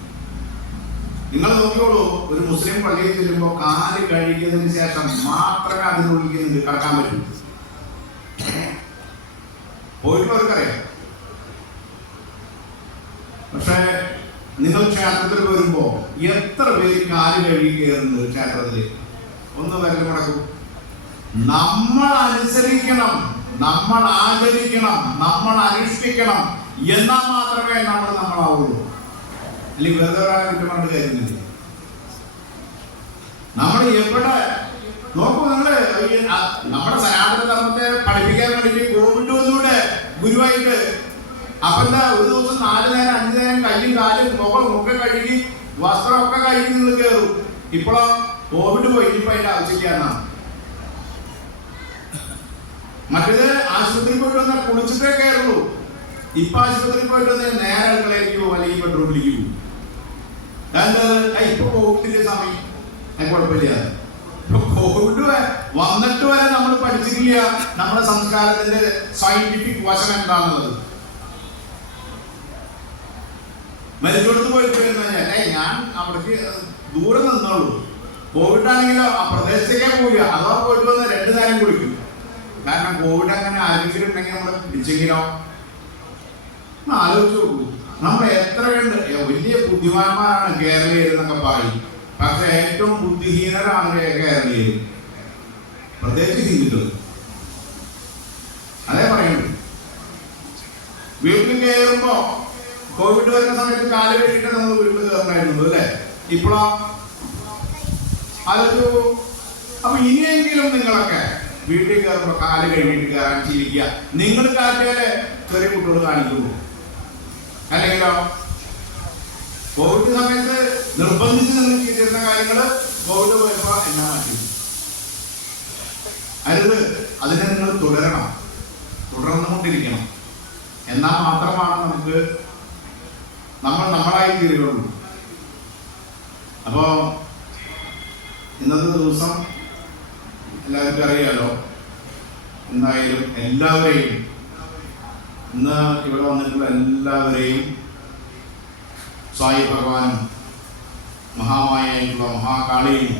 നിങ്ങൾ നോക്കിയോളൂ, ഒരു മുസ്ലിം പള്ളിയിൽ ചെല്ലുമ്പോൾ കാല് കഴുകിയതിനു ശേഷം മാത്രമേ അതിനുള്ളിൽ കടക്കാൻ പറ്റൂ. പോയിട്ടുള്ളവർക്കറിയാം. പക്ഷെ നിങ്ങൾ ക്ഷേത്രത്തിൽ വരുമ്പോ എത്ര പേര് കാല് കഴുകി കയറുന്നത് ക്ഷേത്രത്തില്? ഒന്ന് വരല് മുടക്കും. നമ്മൾ അനുസരിക്കണം, നമ്മൾ ആചരിക്കണം, നമ്മൾ അനുഷ്ഠിക്കണം. എന്നാൽ മാത്രമേ നമ്മളാവുള്ളൂ. അല്ലെങ്കിൽ വെറുതെ ഒരാളെ കുറ്റം പറഞ്ഞ കാര്യമില്ല. നമ്മൾ എവിടെ നോക്കൂ, നിങ്ങള് നമ്മുടെ സനാതന ധർമ്മത്തെ പഠിപ്പിക്കാൻ വേണ്ടിട്ട് കോവിഡ് ഒന്നുകൂടെ ഗുരുവായിട്ട്. അപ്പൊ എന്താ, ഒരു ദിവസം 4 നേരം 5 നേരം കയ്യും കാലും മുഖം ഒക്കെ കഴുകി വസ്ത്രമൊക്കെ കഴുകി നിങ്ങൾ കയറും. ഇപ്പോഴോ കോവിഡ് പോയി, ഇനിയിപ്പോ അതിന്റെ ആവശ്യമില്ലാന്നാണ്. മറ്റേത് ആശുപത്രിയിൽ പോയിട്ട് വന്നാൽ കുളിച്ചിട്ടേ കയറുള്ളൂ. ഇപ്പൊ ആശുപത്രിയിൽ പോയിട്ട് വന്നാൽ നേരെ അടുക്കളയിലേക്ക് പോകും, അല്ലെങ്കിൽ ബെഡ്റൂമിലേക്ക് പോകും. എന്താ ഇപ്പൊ കോവിഡിന്റെ സമയം, കുഴപ്പമില്ല. ഇപ്പൊ കോവിഡ് വന്നിട്ട് വരെ നമ്മൾ പഠിച്ചിട്ടില്ല നമ്മുടെ സംസ്കാരത്തിന്റെ സയന്റിഫിക് വശം എന്താണെന്നുള്ളത്. മരിച്ചോടത്ത് പോയിട്ട് വരുന്ന ഞാൻ അവിടേക്ക് ദൂരെ നിന്നുള്ളൂ. കോവിഡ് ആണെങ്കിലോ ആ പ്രദേശത്തേക്കേ പോവില്ല. അഥവാ പോയിട്ട് വന്ന് 2 നേരം കുളിക്കും. കാരണം കോവിഡ് അങ്ങനെ ആരെങ്കിലും ഉണ്ടെങ്കിൽ നമ്മളെ പിടിച്ചെങ്കിലോ ആലോചിച്ച് നോക്കൂ. നമ്മൾ എത്ര കണ്ട് വലിയ ബുദ്ധിമാന്മാരാണ് കേരളീയർ എന്നൊക്കെ പറയും. പക്ഷെ ഏറ്റവും ബുദ്ധിഹീനരാണ് കേരളീയർ, പ്രത്യേകിച്ച് ഹിന്ദുക്കൾ. അതേ പറയുന്നു. വീട്ടിൽ കയറുമ്പോ കോവിഡ് വരുന്ന സമയത്ത് കാല് കെട്ടിട്ട് നമ്മൾ വീട്ടിൽ കയറണമായിരുന്നു അല്ലേ? ഇപ്പോഴോ അതൊരു. അപ്പൊ ഇനിയെങ്കിലും നിങ്ങളൊക്കെ വീട്ടിൽ കയറുമ്പോ കാല് കഴുകിയിട്ട് കയറാൻ ശീലിക്കുക. നിങ്ങൾ കാറ്റിയാലേ ചെറിയ കുട്ടികൾ കാണിക്കുള്ളൂ. അല്ലെങ്കിലോ കോവിഡ് സമയത്ത് നിർബന്ധിച്ച് നിങ്ങൾ ചെയ്തിരുന്ന കാര്യങ്ങള് കോവിഡ് പോയപ്പോ എന്നാ മാറ്റി അരുത്. അതിനെ നിങ്ങൾ തുടരണം, തുടർന്നുകൊണ്ടിരിക്കണം. എന്നാൽ മാത്രമാണ് നമുക്ക് നമ്മളായി തീരുകയുള്ളൂ. അപ്പോ ഇന്നത്തെ ദിവസം എല്ലാവർക്കും അറിയാലോ. എന്തായാലും എല്ലാവരെയും, ഇന്ന് ഇവിടെ വന്നിട്ടുള്ള എല്ലാവരെയും സായി ഭഗവാനും മഹാമായായിട്ടുള്ള മഹാകാളിയും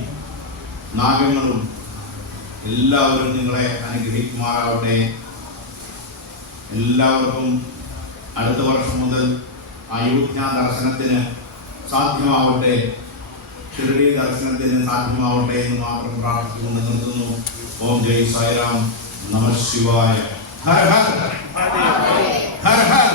നാഗങ്ങളും എല്ലാവരും നിങ്ങളെ അനുഗ്രഹിക്കുമാറാവട്ടെ. എല്ലാവർക്കും അടുത്ത വർഷം മുതൽ അയോധ്യ ദർശനത്തിന് സാധ്യമാവട്ടെ, ഷിർഡി ദർശനത്തിന് സാധ്യമാവട്ടെ എന്ന് മാത്രം പ്രാർത്ഥിച്ചുകൊണ്ട് നിർത്തുന്നു. ഓം ജയ് സായിറാം, നമഃ ശിവായ. ഹര ഹര ഹര ഹര.